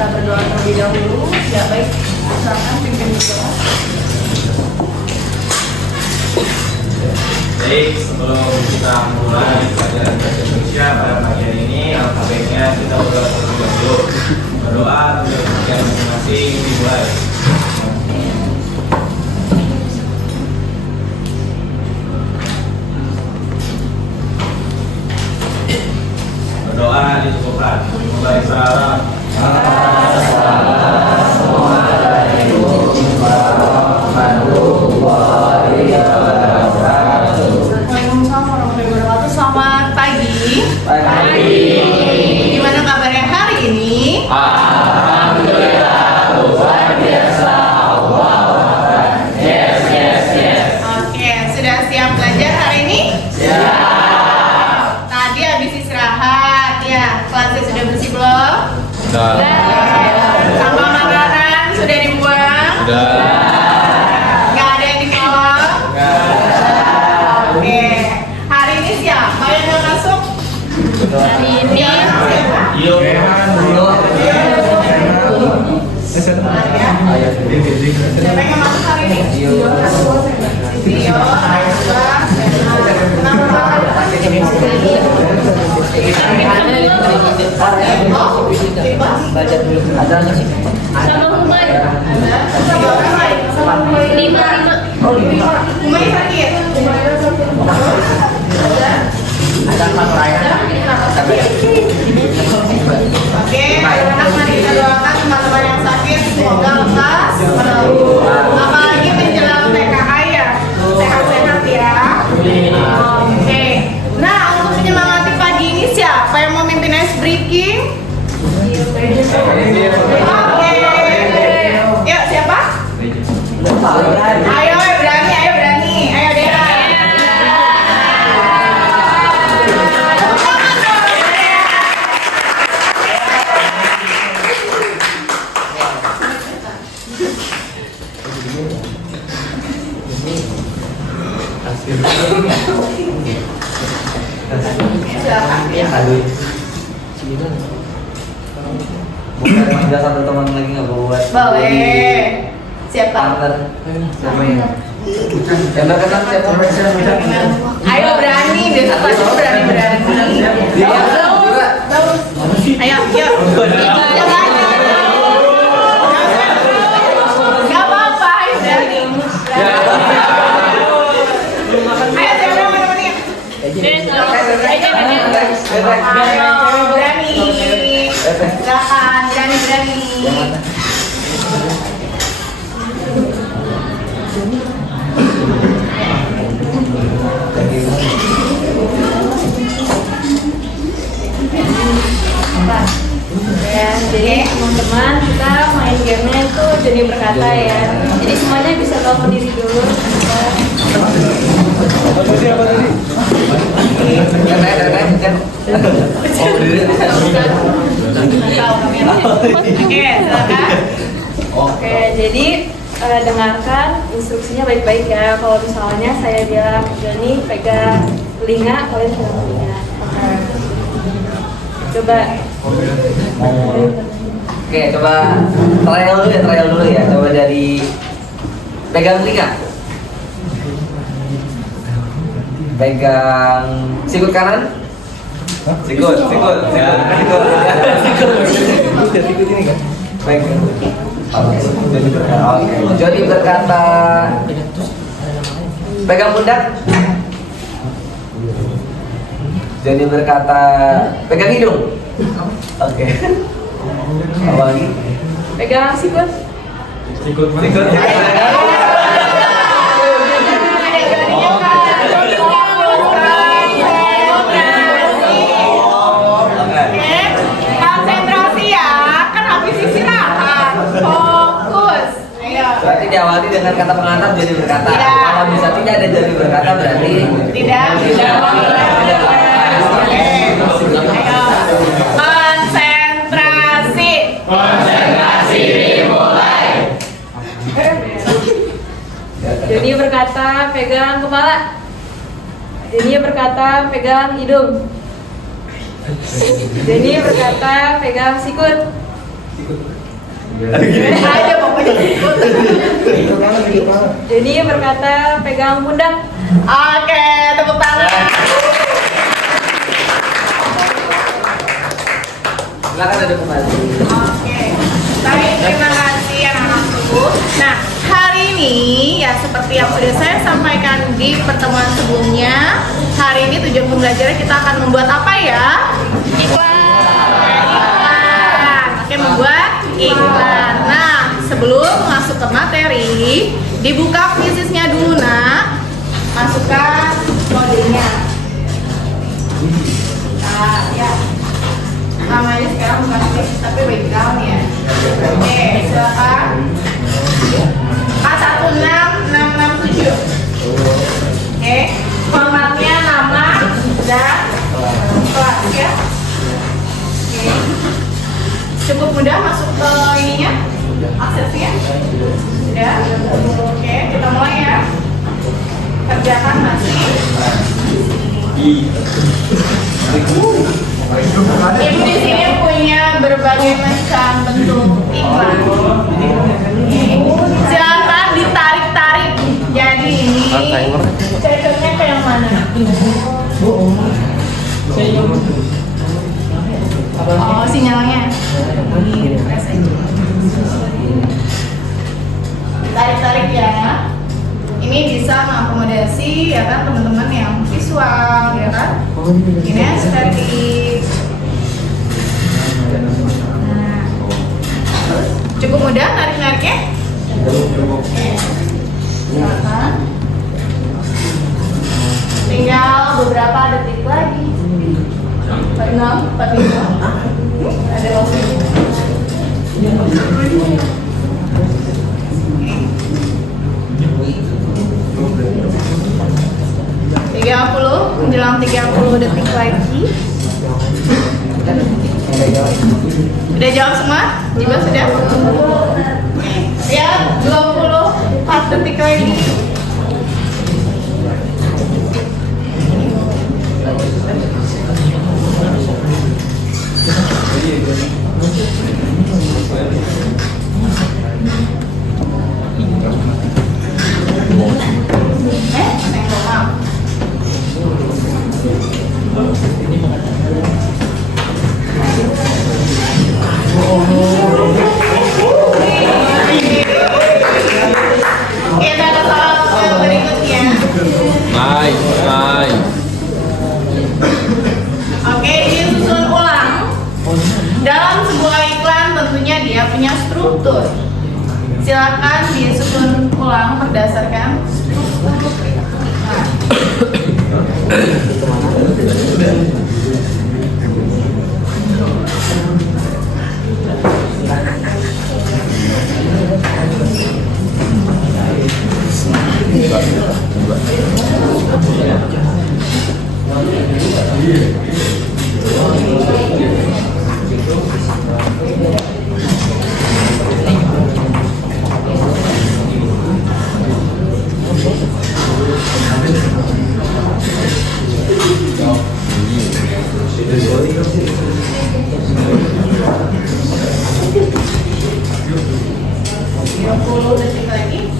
Kita berdoa terlebih dahulu. Ya baik, silakan pimpin berdoa. Baik, sebelum kita mulai pelajaran bahasa Indonesia pada pagi hari ini, alfabetnya kita berdoa terlebih dahulu. Berdoa untuk bagian masing-masing dimulai. Berdoa dicukupkan. Mulai sekarang. Selamat pagi. Gimana kabarnya hari ini? Alhamdulillah, luar biasa. Yes. Oke, sudah siap belajar hari ini? Siap. Tadi habis istirahat ya. Kelasnya sudah bersih belum? Sudah. Sampah makanan sudah dibuang? Sudah. Nggak ada yang di kolong? Oke. Hari ini siapa yang mau masuk? Hari ini siapa? Yuk. Siapa yang masuk hari ini? Tio. Baca dulu. Ada nggak sih? Sama Umay. Lima. Oh, 5. Umay sakit. Ada apa Oke, anak mari kita doakan teman-teman yang sakit semoga lekas sembuh. Apalagi menjelang PKH ya, sehat-sehat ya. Oke, nah untuk menyemangati pagi ini siapa yang mau mimpin ice breaking? Oke, yuk siapa? Ayo berani, ayo Dera. Bukan ada satu teman lagi nggak buat. Boleh. Siapa? Partner. Siapa yang? Yang berkenan siapa? Ayo berani, desa pasti berani. Ayo, yuk. Gak apa-apa, ayo berani. Ayo siapa yang mau nemenin? Ayo berani. Silakan, berani. Ya, jadi teman-teman kita main gamenya itu jadi berkata ya. Jadi semuanya bisa tahu diri dulu. Oke, silakan. Oke, jadi dengarkan instruksinya baik-baik ya. Kalau misalnya saya bilang Joni pegang telinga, kalian pegang telinga. Oke. Coba. Oke, coba trial dulu ya. Coba dari pegang telinga. Pegang sikut kanan. Sikut ini kan. Pegang. Oke. Jadi berkata pegang pundak. Jadi berkata pegang hidung. Oke. Apa lagi? Pegang sikut. Sikut. Konsentrasi ya, kan habis istirahat. Fokus. Ayo. Berarti diawali dengan kata pengantar jadi berkata. Tidak. Kalau bisa tidak ada jadi berkata berarti Tidak. Ayo. Konsentrasi dimulai. Joni berkata pegang kepala. Joni berkata pegang hidung. Joni berkata pegang sikut. Aja pokoknya ikut. Jadi berkata pegang pundak. Oke, tepuk tangan. Silakan ada kembali. Oke, baik, terima kasih anak-anak tubuh. Nah, hari ini ya seperti yang sudah saya sampaikan di pertemuan sebelumnya, hari ini tujuan pembelajaran kita akan membuat apa ya? Iklan. Oke, membuat iklan. Nah, sebelum masuk ke materi, dibuka fisiknya dulu nak. Masukkan kodenya. Nah, ya. Namanya sekarang bukan fix tapi background ya. Oke, silakan. A16667. Oke, formatnya nama dan kelas ya. Oke. Cukup mudah masuk ke ininya, aksesnya. Sudah. Oke, kita mulai ya. Kerjakan masih. Ibu di sini punya berbagai macam bentuk iklan. Jangan ditarik-tarik. Jadi ini cocoknya ke yang mana? Oh, sinyalnya. Tarik-tarik ya. Ini bisa mengakomodasi ya kan teman-teman yang visual ya kan. Ini estetik. Nah, cukup mudah narik-nariknya. Silakan. Tinggal beberapa detik lagi. 46, 45. Ada waktu. 30 menjelang 30 detik lagi. Udah jawab semua? Juga sudah? Ya, 24 detik lagi. Kita ke soal berikutnya. Oke, disusun ulang. Dalam sebuah iklan tentunya dia punya struktur. Silakan disusun ulang berdasarkan struktur iklan. Detik lagi.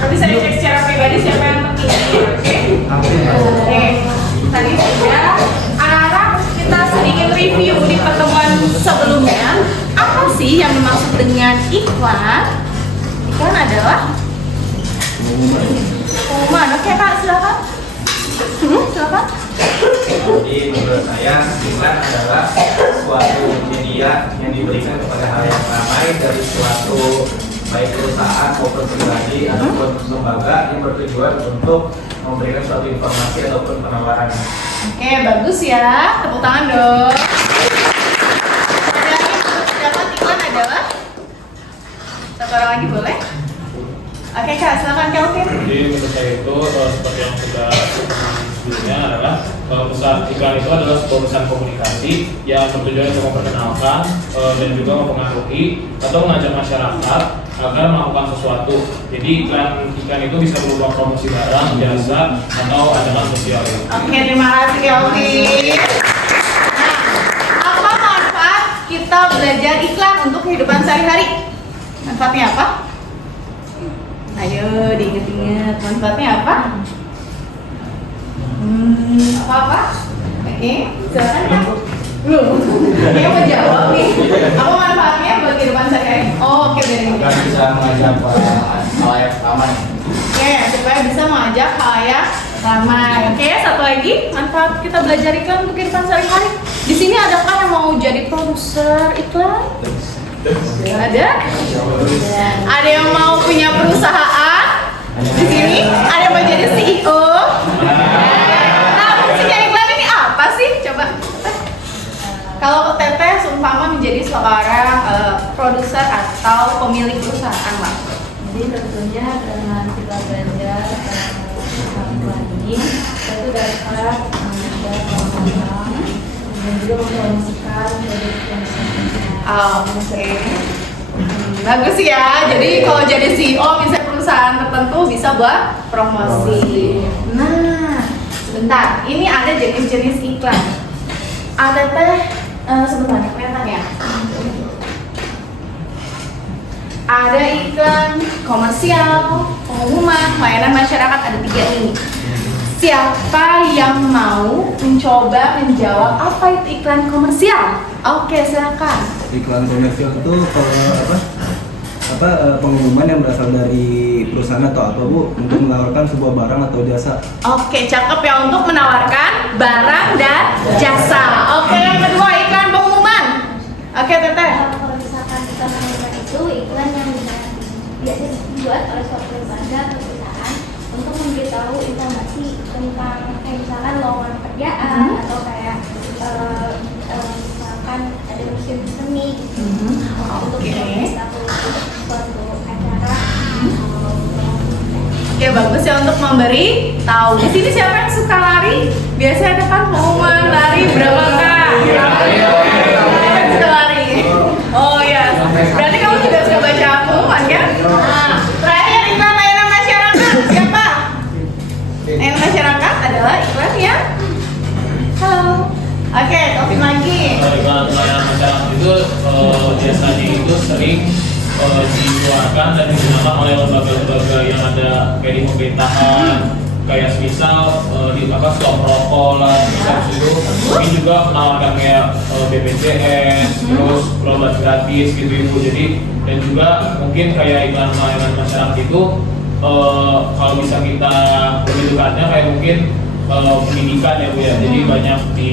Nanti saya cek secara pribadi siapa yang penting. Oke. Tadi iklan. Iklan adalah pengumuman. Oke Kak, silakan. Silakan. Jadi menurut saya iklan adalah suatu media yang diberikan kepada halayak ramai dari suatu baik perusahaan maupun pribadi ataupun lembaga yang bertujuan untuk memberikan suatu informasi ataupun penawaran. Oke, bagus ya. Tepuk tangan dong. Dari persiapan iklan adalah satu orang lagi boleh? Oke Kak, silakan Kelvin. Jadi menurut saya itu seperti yang sudah sebelumnya adalah perusahaan iklan itu adalah sebuah perusahaan komunikasi yang bertujuan untuk memperkenalkan dan juga mempengaruhi atau mengajak masyarakat agar melakukan sesuatu. Jadi iklan itu bisa berupa promosi barang, jasa, atau ajakan sosial. Oke, terima kasih Kelvin. Nah, apa manfaat kita belajar iklan untuk kehidupan sehari-hari? Manfaatnya apa? Ayo diinget-inget, manfaatnya apa? Apa-apa? Oke, silakan Kak. Belum. Dia mau jawab nih. Apa manfaatnya buat kehidupan sehari-hari? Oh, oke, dari Agar bisa mengajak halayak ramai. Oke, supaya bisa mengajak halayak ramai. Oke, satu lagi manfaat kita belajar iklan untuk kehidupan sehari-hari. Di sini ada kan yang mau jadi produser iklan? Ada? Ada yang mau punya perusahaan? Di sini ada yang mau jadi CEO? Nah, fungsinya iklan ini apa sih? Coba. Kalau Teteh seumpama menjadi seorang produser atau pemilik perusahaan, Mbak. Jadi tentunya dengan kita belajar iklan ini, kita itu dapat mengajar orang-orang dan juga mempromosikan produk yang Oke. Bagus ya. Jadi kalau jadi CEO misalnya perusahaan tertentu bisa buat promosi. Nah, sebentar. Ini ada jenis-jenis iklan. Ada sebentar kelihatan ya. Ada iklan komersial, pengumuman, layanan masyarakat, ada 3 ini. Siapa yang mau mencoba menjawab apa itu iklan komersial? Oke, silakan. Iklan komersial itu pengumuman yang berasal dari perusahaan atau apa Bu untuk menawarkan sebuah barang atau jasa. Oke, cakep ya, untuk menawarkan barang dan jasa. Oke, yang kedua iklan pengumuman. Oke, Teteh. Kalau misalkan iklan pengumuman itu iklan yang biasa dibuat oleh suatu lembaga atau perusahaan untuk memberitahu informasi tentang kayak misalkan lowongan pekerjaan atau kayak misalkan ada musim seni gitu. Untuk Oke. memberitahu suatu acara. Oke, bagus ya untuk memberi tahu. Di sini siapa yang suka lari? Biasanya ada kan pengumuman lari berapa Kak? Siapa yang suka lari? Oh ya, berarti kamu juga suka baca pengumuman kan? Nah, terakhir iklan layanan masyarakat siapa? Layanan masyarakat adalah iklan ya. Halo. Oke, topik lagi. Iklan layanan masyarakat itu biasanya itu sering dikeluarkan dan digunakan oleh lembaga-lembaga yang ada kayak di pemerintahan, kayak misal di stop rokok lah, itu mungkin juga menawarkan kayak BPJS, terus berobat gratis gitu ibu. Jadi dan juga mungkin kayak iklan layanan masyarakat itu kalau bisa kita lebih dekatnya kayak mungkin pendidikan ya Bu ya. Jadi banyak di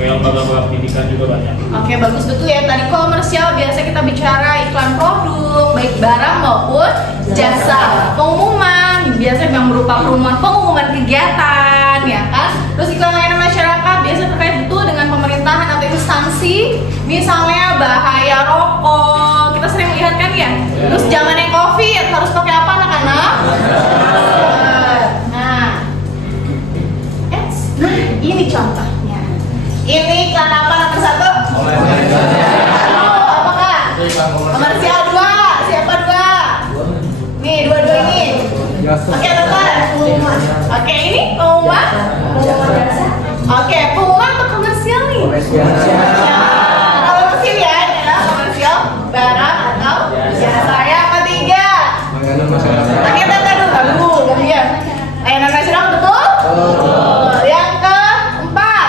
kayak lembaga pendidikan juga banyak. Oke, bagus betul ya. Tadi komersial biasa kita bicara iklan produk, baik barang maupun jasa. Pengumuman biasa yang berupa pengumuman kegiatan, ya kan? Terus iklan layanan masyarakat biasa terkait betul dengan pemerintahan atau instansi, misalnya bahaya rokok. Kita sering lihat kan ya. Terus zamannya COVID harus pakai apa anak-anak? Nah, ini contohnya. Ini iklan apa nomor 1? Apa Kak? Komersial 2. Siapa 2? Nih, dua-dua ini. Oke, teman. Oke, ini pengumuman. Oke, pengumuman atau komersial nih? Kalau mesin ya, ini adalah komersial barang atau jasa. Yang ketiga. Oke, tata dulu. Gantian. Layanan masyarakat betul? Yang keempat.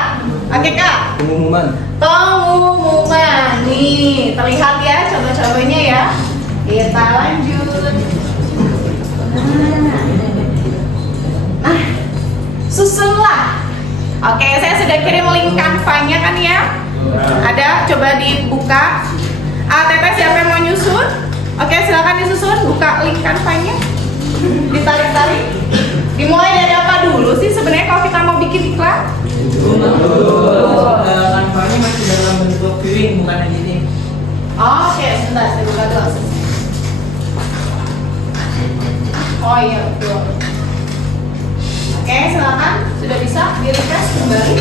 Oke Kak. Pengumuman. Pengumuman. Nih, terlihat ya contoh-contohnya ya. Kita lanjut. Nah, susunlah. Oke, saya sudah kirim link Canva-nya kan ya? Ada, coba dibuka. Teteh siapa yang mau nyusun? Oke, silakan disusun. Buka link Canva-nya. Ditarik-tarik. Dimulai dari apa dulu sih sebenarnya kalau kita mau bikin iklan? Kanvanya masih dalam bentuk viewing, bukan yang ini. Oke, sebentar saya buka dulu. Oh iya, betul. Oke, silakan. Sudah bisa di-refresh kembali.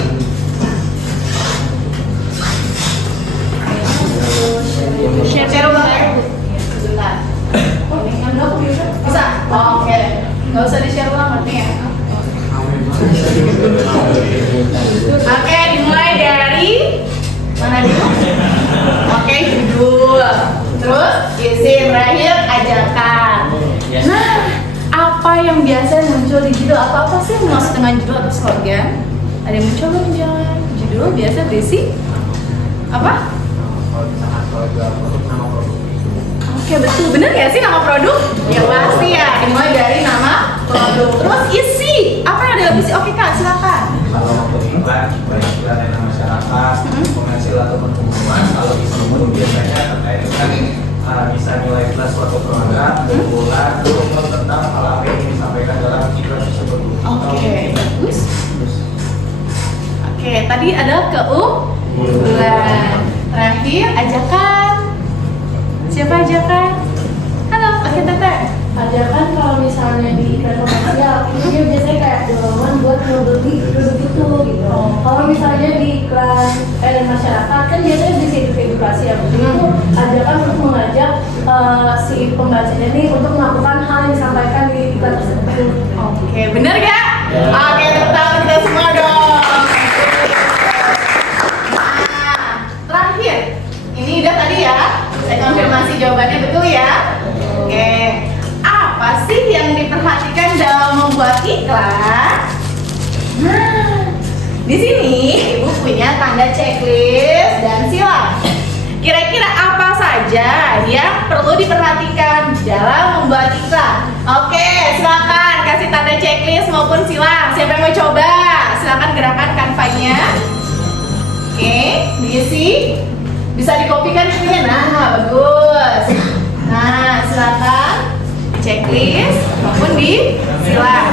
Share ulang ya? Sebentar. Bisa? Oke. Nggak usah di-share ulang nanti ya. Oke, dimulai dari mana dulu? Oke, judul. Terus isi terakhir ajakan. Nah, apa yang biasa muncul di judul? Apa sih yang maksud dengan judul atau slogan? Ada yang muncul belum jangan? Judul biasa berisi apa? Oke, betul. Bener ya sih nama produk? Ya pasti ya. Dimulai dari nama produk. Terus isi. Apa yang ada dalam isi? Oke Kak, silakan. Kalau untuk iklan, baik iklan dengan masyarakat, komersil ataupun pengumuman, kalau isi biasanya terkait dengan bisa nilai plus suatu program, keunggulan, tentang hal apa yang disampaikan dalam iklan tersebut. Oke, bagus. Oke, tadi ada keunggulan. Terakhir ajakan. Siapa ajakan? Halo, oke Teteh. Ajakan kalau misalnya di iklan komersial itu dia biasanya kayak dorongan buat ngebeli produk itu gitu. Kalau misalnya di iklan masyarakat kan biasanya bisa edukasi ya. Itu ajakan untuk mengajak si pembacanya ini untuk melakukan hal yang disampaikan di iklan tersebut. Oke, bener gak? Oke, tepuk tangan kita semua dong. Nah, terakhir. Ini udah tadi ya. Saya konfirmasi jawabannya betul ya. Oke. Apa sih yang diperhatikan dalam membuat iklan? Nah, di sini Ibu punya tanda checklist dan silang. Kira-kira apa saja yang perlu diperhatikan dalam membuat iklan? Oke, silakan kasih tanda checklist maupun silang. Siapa yang mau coba? Silakan gerakan Canva-nya. Oke, diisi. Bisa dikopikan ininya. Nah, bagus. Nah, silakan checklist maupun di silang.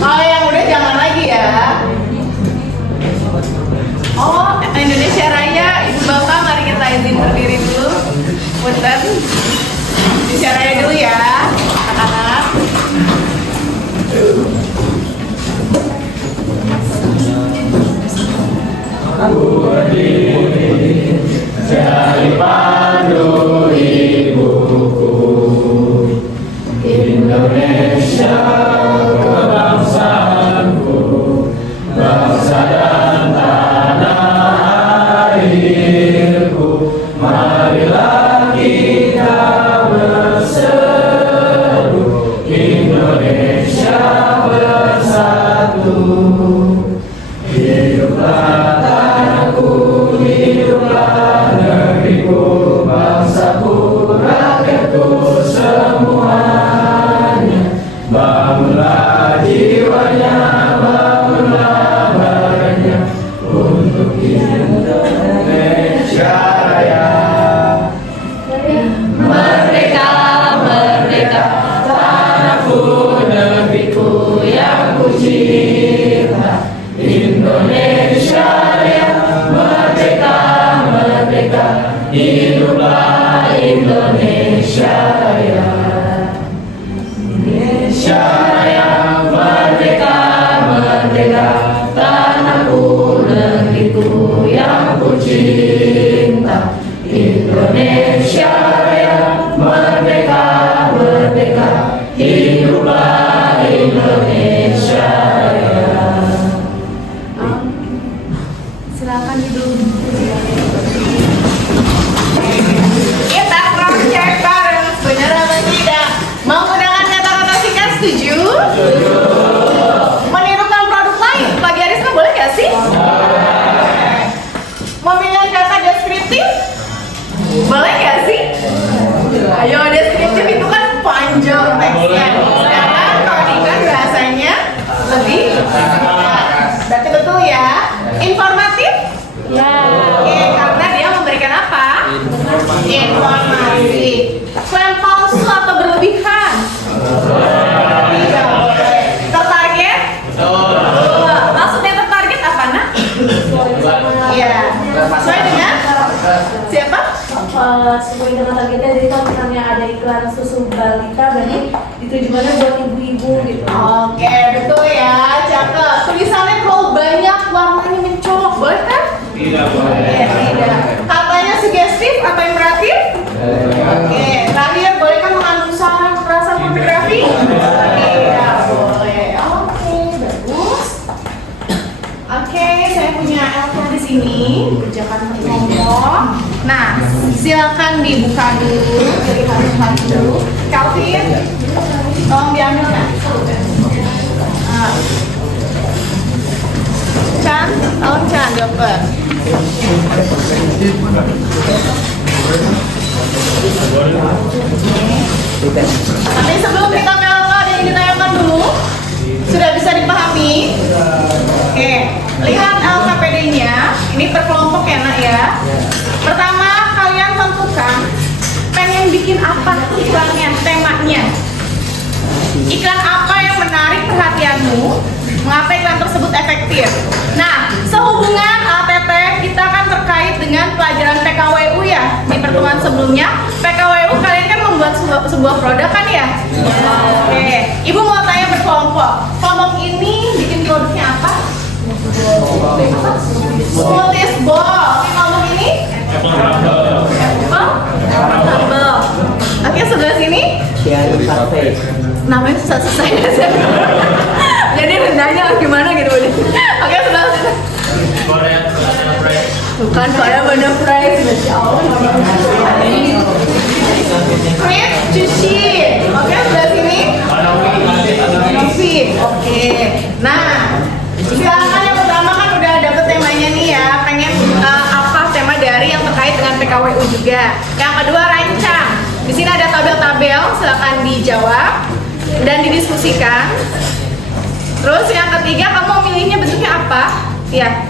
Kalau yang udah jangan lagi ya. Oh, Indonesia Raya, Ibu Bapak, mari kita izin berdiri dulu. Punten. Indonesia Raya dulu ya, anak-anak. Jadi pandu ibuku, Indonesia kebangsaanku, bangsa dan tanah airku. Marilah kita berseru, Indonesia bersatu. Hiduplah tanahku, hiduplah negeriku, bangsaku, rakyatku semuanya. Bangunlah jiwanya, bangunlah badannya untuk Indonesia Raya. Merdeka, merdeka, tanahku, negeriku yang ku cinta. Indonesia Raya, merdeka, merdeka, hiduplah Indonesia Raya. Indonesia Raya, merdeka, merdeka, tanahku, negeriku yang ku cinta. Indonesia Raya, merdeka, merdeka, hiduplah Indonesia Raya. Silakan duduk. Kita cross check bareng, benar atau tidak? Menggunakan kata-kata singkat, setuju? Menirukan produk lain, plagiarisme boleh gak sih? Memilih kata deskriptif? Informasi. Klaim palsu atau berlebihan? Iya. Tertarget? Maksudnya tertarget apa, Nak? Iya. Sesuai dengan siapa? Sesuai dengan targetnya, jadi kalau misalnya ada iklan susu balita berarti ditujukannya buat ibu-ibu gitu. Oke, betul ya. Cakep. Tulisannya kalau banyak warnanya mencolok, boleh kan? Tidak boleh. Tidak. Katanya sugestif atau imperatif? Oke. Terakhir, boleh kan mengandung saran perasaan pornografi? Tidak boleh. Oke, bagus. Oke, saya punya LK di sini. Kerjakan kelompok. Nah, silakan dibuka dulu, dilihat dulu. Calvin, tolong diambil kan? Chan, tolong Chan, dokter. Tapi sebelum kita ke LK, ada yang ditanyakan dulu. Sudah bisa dipahami? Oke, lihat LKPD-nya. Ini per kelompok ya, Nak ya. Pertama, kalian tentukan pengen bikin apa iklannya, temanya. Iklan apa yang menarik perhatianmu? Mengapa iklan tersebut efektif? Nah, sehubungan ATT kita kan terkait dengan pelajaran PKWU ya. Di pertemuan sebelumnya, PKWU kalian kan membuat sebuah produk kan ya? Oke, Ibu mau tanya berkelompok. Kelompok ini bikin produknya apa? Smoothies ball. Kelompok ini? Apple. Oke, sebelah sini? Namanya susah-susah ya. Jadi rendahnya gimana gitu. Oke, sebelah sini. Korea Banana Bread. Bukan Korea Banana Bread. Masya Allah. Cream Sushi. Oke, sebelah sini. Kopi. Oke. Nah, silakan yang pertama kan udah dapet temanya nih ya. Pengen apa tema dari yang terkait dengan PKWU juga. Yang kedua rancang. Di sini ada tabel-tabel, silakan dijawab dan didiskusikan. Terus yang ketiga, kamu milihnya bentuknya apa? Ya.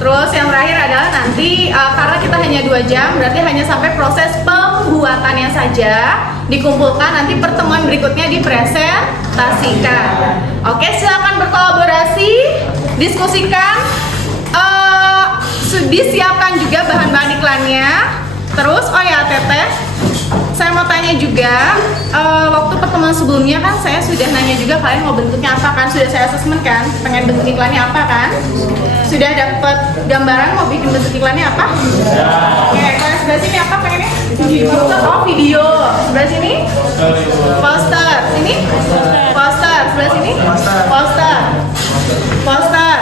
Terus yang terakhir adalah nanti karena kita hanya 2 jam, berarti hanya sampai proses pembuatannya saja dikumpulkan. Nanti pertemuan berikutnya dipresentasikan. Oke, silakan berkolaborasi, diskusikan, disiapkan juga bahan-bahan iklannya. Terus, oh ya Teteh, saya mau tanya juga, waktu pertemuan sebelumnya kan saya sudah nanya juga kalian mau bentuknya apa kan, sudah saya assessment kan, pengen bentuk iklannya apa kan? Sudah dapat gambaran mau bikin bentuk iklannya apa? Oke, kalian sebelah sini apa pengennya? Poster, oh video. Sebelah sini? Poster. Sini? Poster. Sebelah sini? Poster. Poster.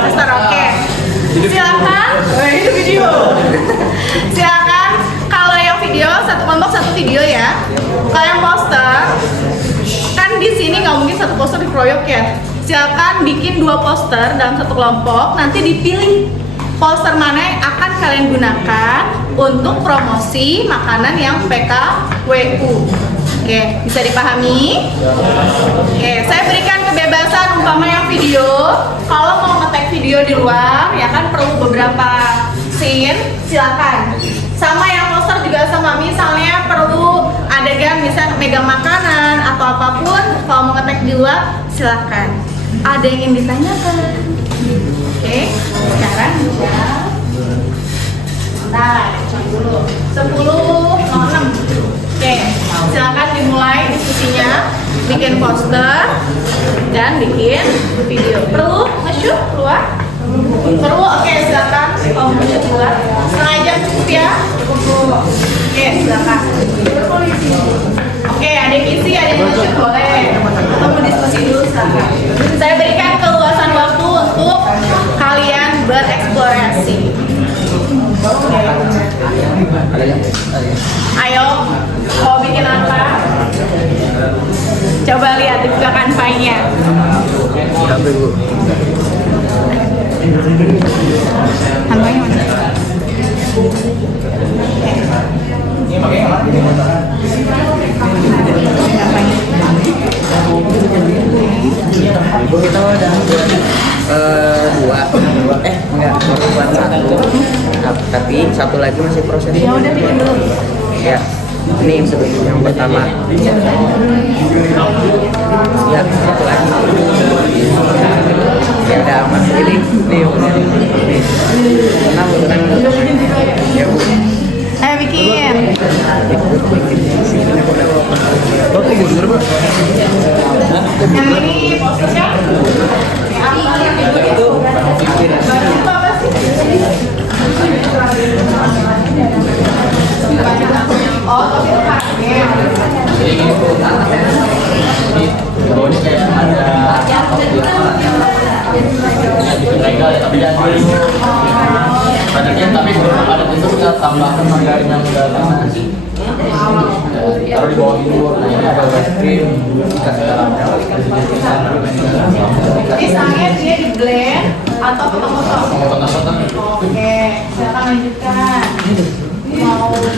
Poster, oke. Silakan. Itu video. Silakan. Kalau yang video satu kelompok satu video ya. Kalau yang poster kan di sini nggak mungkin satu poster dikeroyok ya. Silakan bikin 2 poster dalam satu kelompok. Nanti dipilih poster mana yang akan kalian gunakan untuk promosi makanan yang PKWU. Oke, bisa dipahami? Oke, saya berikan kebebasan umpama yang video. Kalau mau nge-tag video di luar, ya kan perlu beberapa scene, silakan. Sama yang poster juga sama, misalnya perlu adegan misalnya megang makanan atau apapun, kalau mau nge-tag di luar, silakan. Ada yang ingin ditanyakan? Oke, sekarang jam. Nah, dulu 10.06. Oke, silakan dimulai diskusinya, bikin poster dan bikin video. Perlu nge-shoot keluar? Perlu? Oke, silakan. Oh, nge-shoot keluar. Setengah jam cukup ya? Cukup. Oke, silakan. Oke, ada yang isi, ada yang nge-shoot boleh. Atau mau diskusi dulu silakan. Saya berikan keluasan waktu untuk kalian bereksplorasi. Ayo, mau bikin apa? Coba lihat di belakang file-nya. Handphonenya mana? enggak, baru buat 1. Tapi 1 lagi masih proses. Ya udah bikin dulu. Ya, ini yang pertama. Ya, 1 lagi. Ya udah aman. Ini udah. Tenang. Ya Bu. Ayo bikin. Yang ini posturnya. Itu apa sih? Oh, tapi itu kaget. Jadi gini Bu, ini bawahnya kayak ada legal ya, tapi jangan dulu. Badannya tapi sebelum ada itu kita tambahkan margarin yang udah lama. Taruh di bawah dulu. Nah ini ada es krim, kasih garamnya. Pisangnya dia di blend atau potong-potong? Potong-potong. Oke, silakan lanjutkan. Mau boleh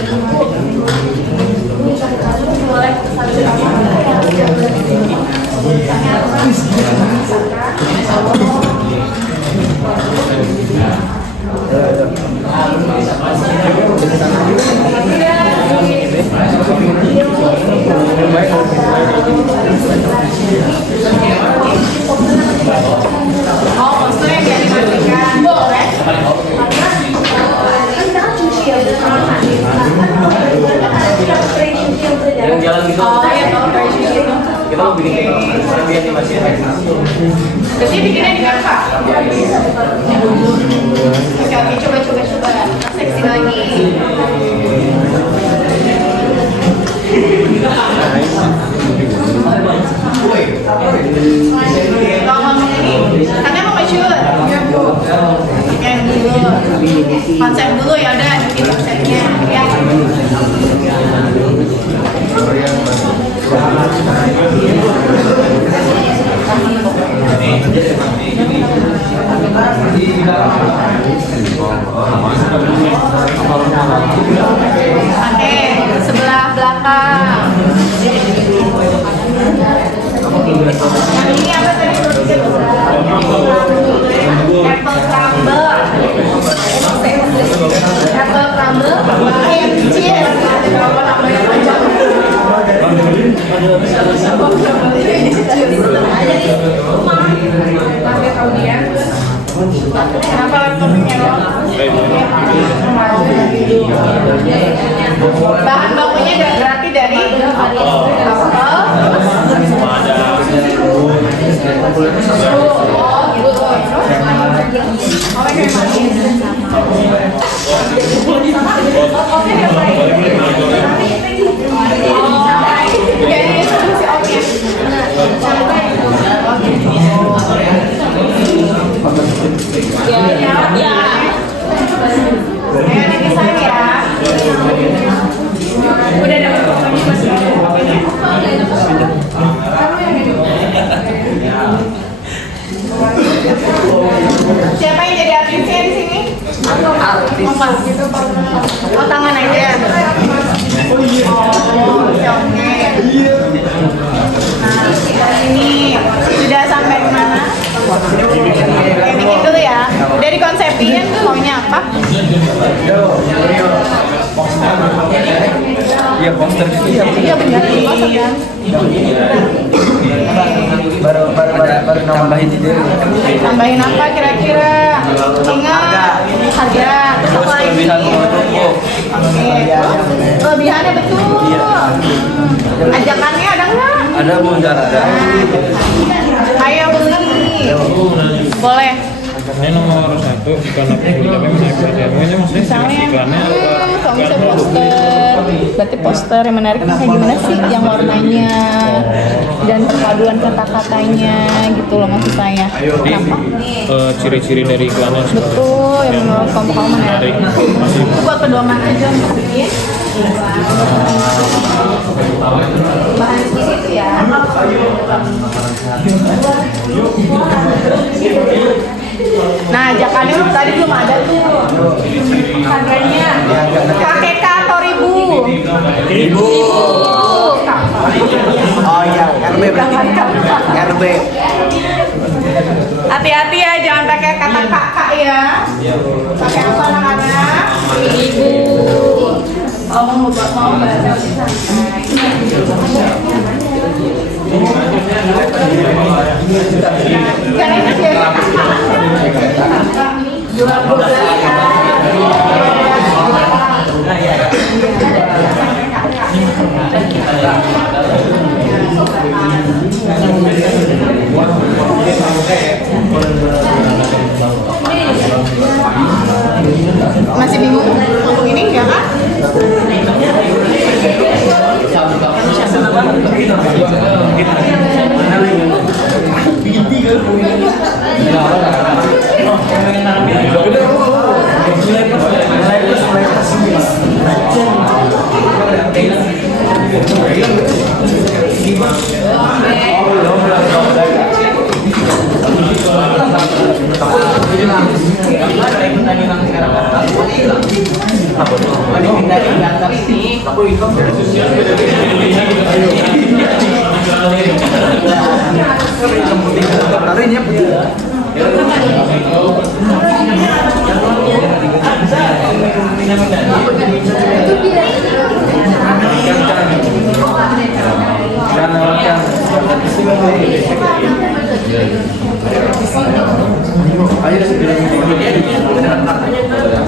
oh, posturnya yang dimastikan boleh. Yang jalan gitu. Oh ya, kalau pressure gitu. Kita mau bikin gitu. Biar animasi. Jadi bikinnya di Canva. Oke, coba. Seksi lagi. Kalau ngomong ini, katanya mau mature. Oke, dulu. Konsep dulu ya udah, bikin konsepnya ya. Oke, sebelah belakang. Yang ini apa tadi? Apple crumble. Apple crumble. Cheese. Kenapa laptopnya lo? Bahan bakunya berarti dari apel, Ayo dipisahin ya. Udah dapat fotonya masih siapa yang jadi artisnya di sini? Artis. Oh, tangan aja. Oh, oke. Nah, ini sudah sampai mana? Oke, bikin dulu ya. Udah dikonsepin maunya apa? Iya poster gitu ya. Iya benar. Baru nambahin ide. Tambahin apa kira-kira? Ingat harga. Terus apa lagi? Oke. Kelebihannya betul. Ajakannya ada nggak? Ada Bu, ada. Ayo beli. Boleh. Ini nomor 1 iklan tapi ini maksudnya Misalnya, iklannya kalau misalnya poster, berarti poster yang menarik kayak gimana sih? Yang warnanya dan perpaduan kata-katanya gitu loh maksud saya. Kenapa? ciri-ciri dari iklannya Betul, yang menurut kamu menarik. Itu buat pedoman aja untuk bikin. Bahan di situ ya. Nah, ajakannya tadi belum ada tuh. Harganya pakai K atau ribu? Ribu. Oh iya, RB berarti. RB. Hati-hati ya, jangan Jangan pakai kata kakak ya. Pakai apa anak-anak? Ibu. Oh, mau baca Jangan ingat ya. Masih bingung untuk ini enggak kan?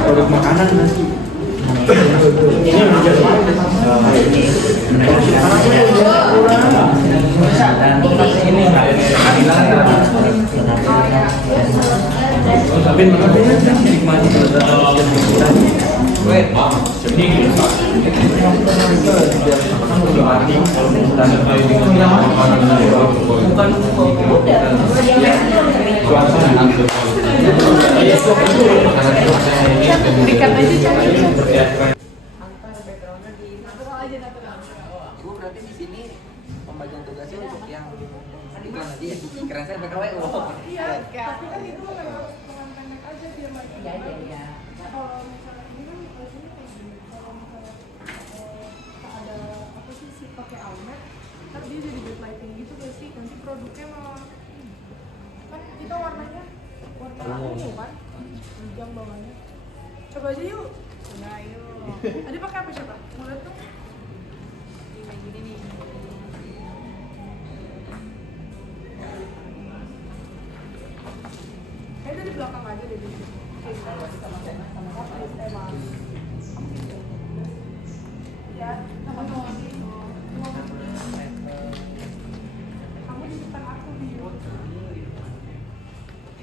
Produk makanan nanti. Dikat aja Ibu berarti di sini pembagian tugasnya untuk yang iklan aja ya? Keren saya PKWU. Iya, tapi kan itu memang pendek aja biar maju. Iya. Kalau misalnya ini kan biasanya kayak gini. Kalau misalnya ada apa sih pakai almet, ntar dia jadi backlighting gitu gak sih? Nanti produknya malah kan kita warnanya warna ungu kan? Hijau bawahnya. Coba aja yuk. Nah, yuk. Tadi pakai apa coba? Mau lihat tuh? Kayak gini nih. Kayaknya dari belakang aja deh. Ya, sama-sama. Kamu di depan aku, Bio.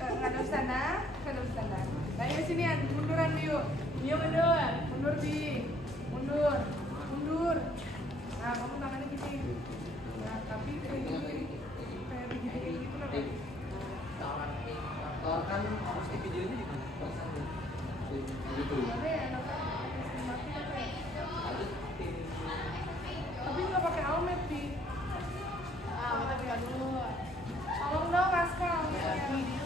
Ngadep sana, ngadep sana. Nah, ya sini ya, munduran, Bio. Bio mundur. Mundur, Bi. Mundur. Mundur. Nah, kamu tangannya gini. Nah, tapi kayak gini. Kayak begini gitu kan. Kan harus di videonya di mana? Tapi nggak pakai almet sih. Tapi aduh. Tolong dong Raska almetnya.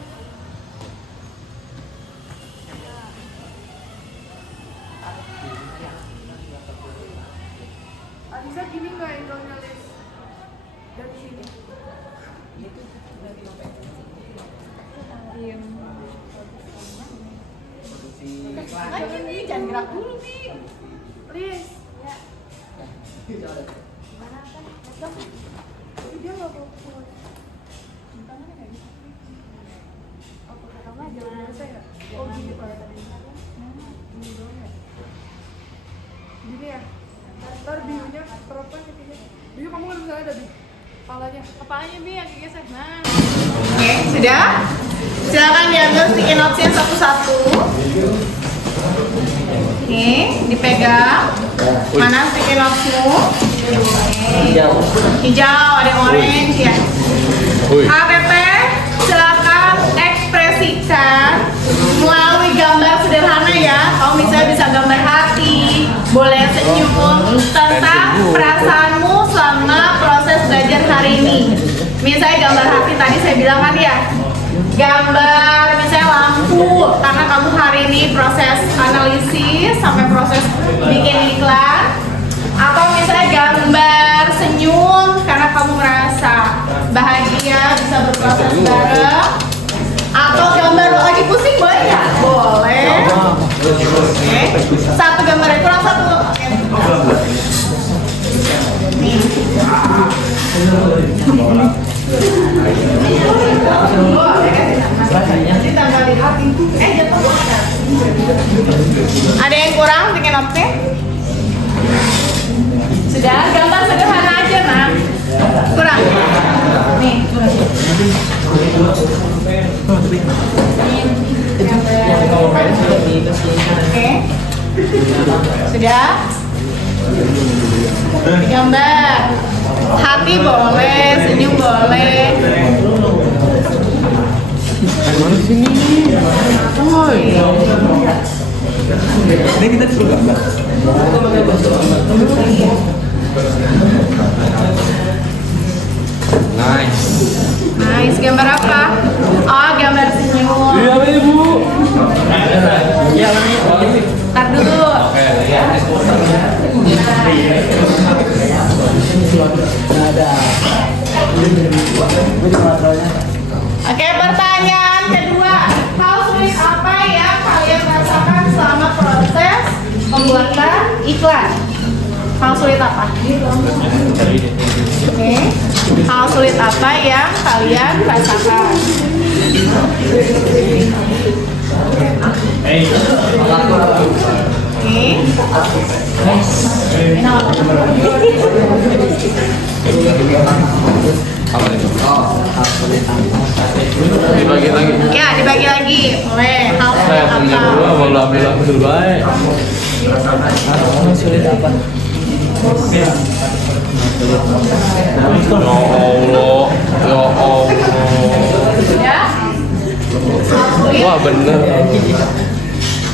Bisa gini nggak angle-nya Lis? Dari sini. Lagi nih, jangan gerak dulu nih. Lis. Ya. Gimana kan? Tapi dia nggak bawa kuat. Tangannya kayak gitu. Apa kamu aja biasa ya? Oh gini pada tadi. Gini doang ya? Gini ya? Ntar biunya teropong gitu ya. Biu kamu kan bisa ada Bi? Kepalanya. Kepalanya Bi yang geser. Nah. Oke, sudah? Silakan diambil sticky notes-nya satu-satu. Oke, dipegang. Mana sticky notes-mu? Hijau, ada yang orange ya. APP, silakan ekspresikan melalui gambar sederhana ya. Kamu misalnya bisa gambar hati, boleh senyum tentang perasaanmu selama proses belajar hari ini. Misalnya gambar hati tadi saya bilang kan ya, gambar misalnya lampu karena kamu hari ini proses analisis sampai proses bikin iklan, atau misalnya gambar senyum karena kamu merasa bahagia bisa berproses bareng, atau gambar Ada yang kurang bikin note? Sudah, gambar sederhana aja, Nak. Kurang. Nih. Oke. Sudah? Gambar. Hati boleh, senyum boleh. Ini kita disuruh gambar. Nice, gambar apa? Oh, gambar senyum. Iya, Ibu. Iya, Ntar dulu. Oke, pertanyaan kedua. Hal sulit apa yang kalian rasakan selama proses pembuatan iklan? Hal sulit apa? Oke. Hal sulit apa yang kalian rasakan? Oke. Dibagi lagi. Ya, dibagi lagi. Boleh. Hal sulit Saya punya apa? dua, mau ambil aku dulu baik. Sulit apa? Ya Allah, ya Allah. Ya. Hal sulit. Wah bener.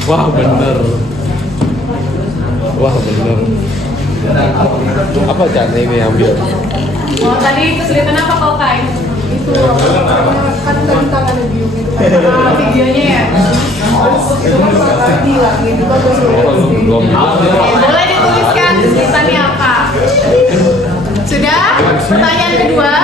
Wah bener. Wah bener. Apa cara ini ambil? Oh, tadi kesulitan apa kau Kai? Itu kan tangan video gitu kan. Videonya ya. Belum. Boleh dituliskan kesulitannya apa? Sudah? Pertanyaan kedua.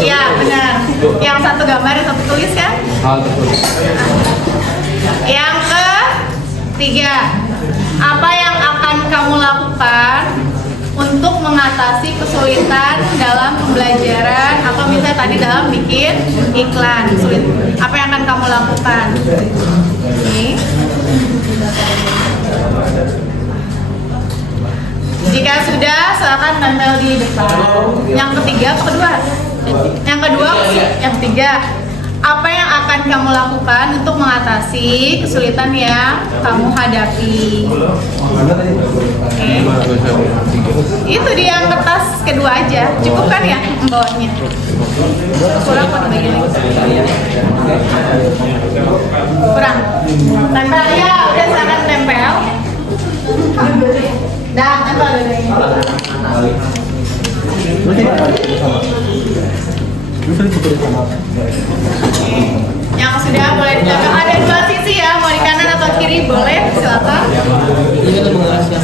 Iya, benar. Yang satu gambar, yang satu tulis kan? Yang ketiga, apa yang akan kamu lakukan untuk mengatasi kesulitan dalam pembelajaran atau misalnya tadi dalam bikin iklan? Sulit. Apa yang akan kamu lakukan? Ini. Jika sudah, silakan tempel di depan. Yang ketiga, apa kedua? Yang kedua, yang ketiga. Apa yang akan kamu lakukan untuk mengatasi kesulitan yang kamu hadapi? Oke. Itu di yang kertas kedua aja. Cukup kan ya membawanya? Kurang apa bagian ini? Kurang. Tempel ya, udah silakan tempel. Dah, tempel dulu. Yang sudah boleh ditempel. Ada dua sisi ya, mau di kanan atau kiri boleh, silakan. Ini kan mengarahkan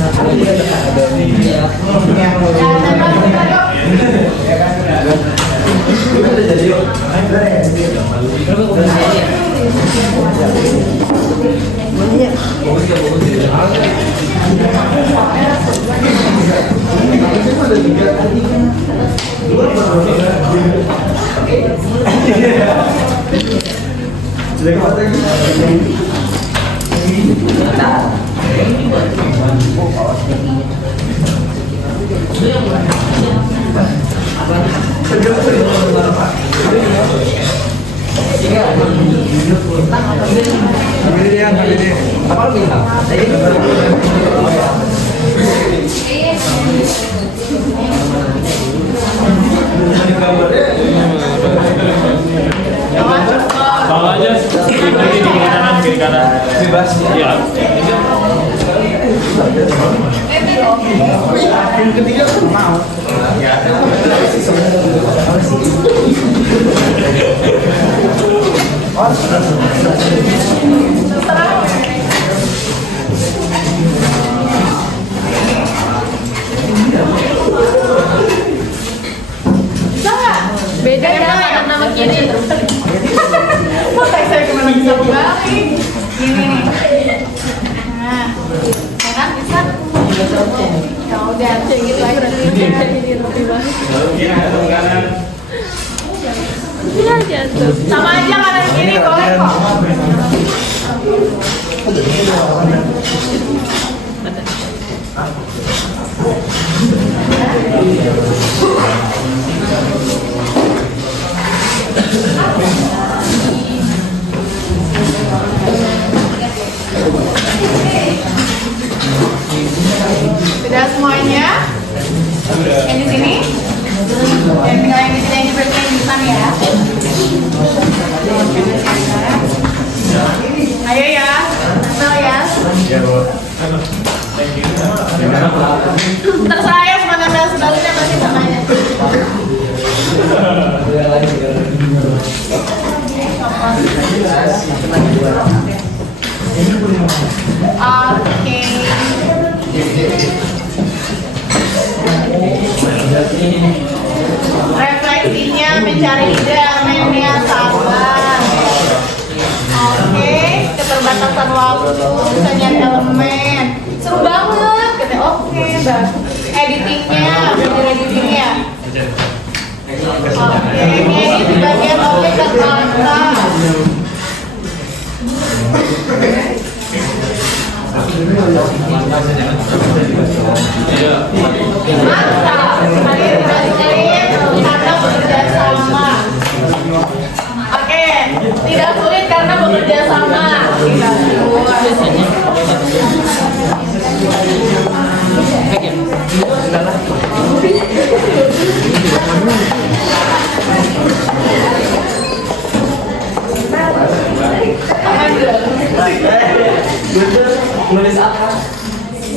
Bawa aja, klik lagi di kiri kanan, kiri kanan. Bebas. Iya. Yang ketiga kan mau. Beda ya kanan sama kiri. Makanya saya kemana bisa balik. Ini nih. Nah, ya kan bisa. Ya udah, gitu aja. Sama aja kanan kiri boleh kok. Sudah semuanya? Yang di sini? Yang tinggal yang di sini, yang di berarti yang di sana ya. Ayo ya, asal ya. Terserah ya, mana ada sebaliknya pasti samanya. Oke. Refleksinya mencari ide elemennya sabar. Oke, keterbatasan waktu bisa nyari elemen. Seru banget, kata oke, bagus. Editingnya, belajar editingnya. Oke, ini di bagian objek dan angka. Mantap, kalian karena bekerja sama. Oke, tidak sulit karena bekerja sama. Tidak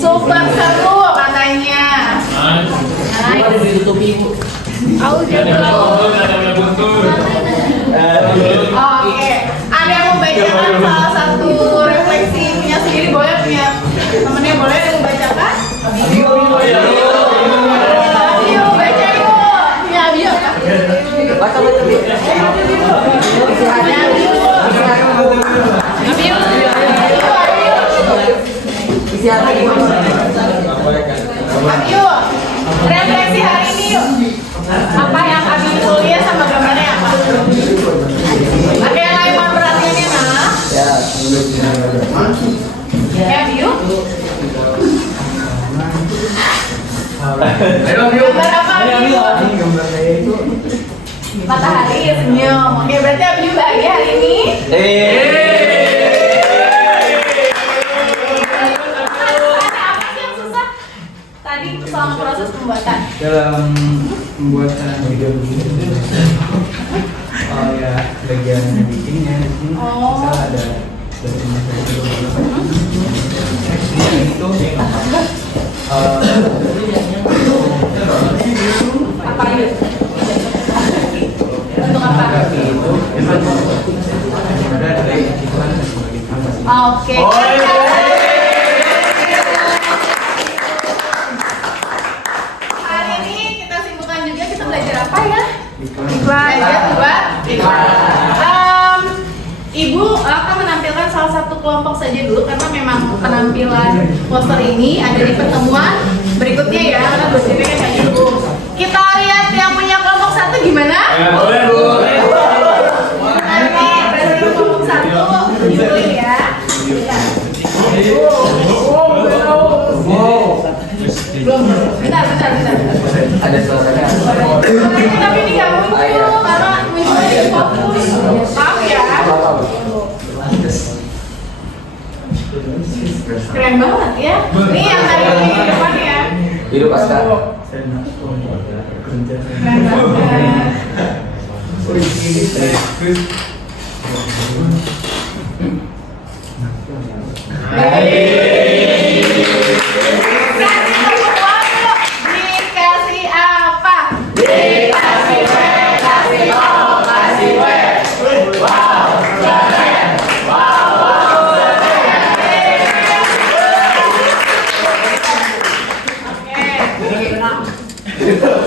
super seru katanya. Oke, ada yang membacakan salah satu refleksi punya sendiri boleh, punya temennya boleh membacakan? Abiyo, baca yuk. Punya Abiyo apa? Baca. Abiyo, refleksi hari ini yuk. Apa yang Abiyo lihat sama gambarnya apa? Ada yang lain mau perhatiannya nah? Ya Abiyo. Gambar apa Abiyo? Matahari senyum. Oke, berarti Abiyo bahagia hari ini? Selama proses pembuatan dalam pembuatan video begini oh ya bagian bikinnya di sini misal ada dari itu apa itu? Untuk apa? Oke. Apa ya? Ibu akan menampilkan salah satu kelompok saja dulu karena memang penampilan poster ini ada di pertemuan berikutnya ya, karena gosipnya kan kayak gitu. Kita lihat yang punya kelompok satu gimana? Boleh Bu. Nanti berarti kelompok satu dulu ya. Bentar. Ada suaranya. Tapi ini nggak muncul karena munculnya di fokus. Maaf ya. Keren banget ya. Ini yang tadi di depan ya. Hidup pasca. Keren banget. Dikasih apa? Dikasih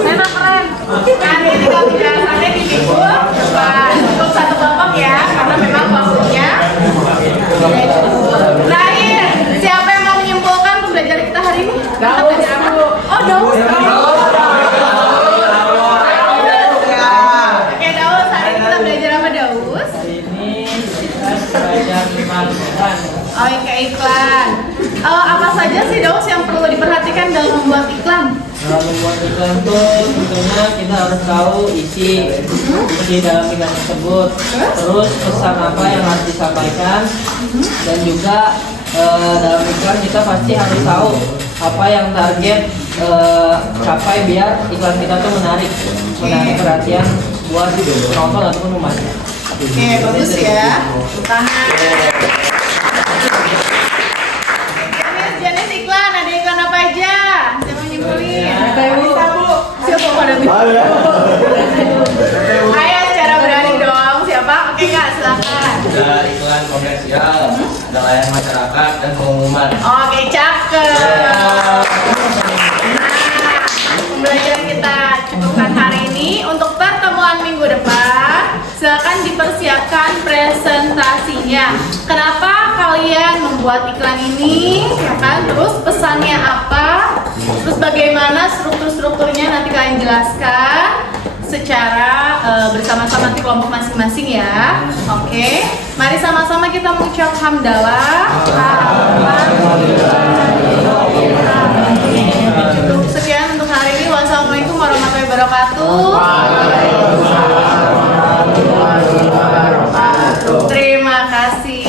memang keren. Nanti tinggal penjelasannya di minggu depan untuk satu kelompok ya, karena memang waktunya. Terakhir, siapa Oke, iklan. Apa saja sih Daus yang perlu diperhatikan dalam membuat iklan? Dalam membuat iklan tuh tentunya kita harus tahu isi dalam iklan tersebut, terus pesan apa yang harus disampaikan, dan juga dalam iklan kita pasti harus tahu apa yang target capai biar iklan kita tuh menarik perhatian buat penonton ataupun pembaca. Oke, bagus ya. Tangan. Jenis iklan, ada iklan apa aja? Siapa nyimpulin? Bisa Bu. Siapa pada Ayo secara berani dong. Siapa? Oke Kak, silakan. Ada iklan komersial, ada layanan masyarakat dan pengumuman. Oke, cakep. Nah, pembelajaran kita cukupkan hari ini. Untuk pertemuan minggu depan, silakan dipersiapkan presentasinya. Kenapa kalian membuat iklan ini? Ya kan? Terus pesannya apa? Terus bagaimana strukturnya nanti kalian jelaskan secara bersama-sama di kelompok masing-masing ya. Oke, mari sama-sama kita mengucap hamdalah. Cukup sekian untuk hari ini. Wassalamualaikum warahmatullahi wabarakatuh. Terima kasih.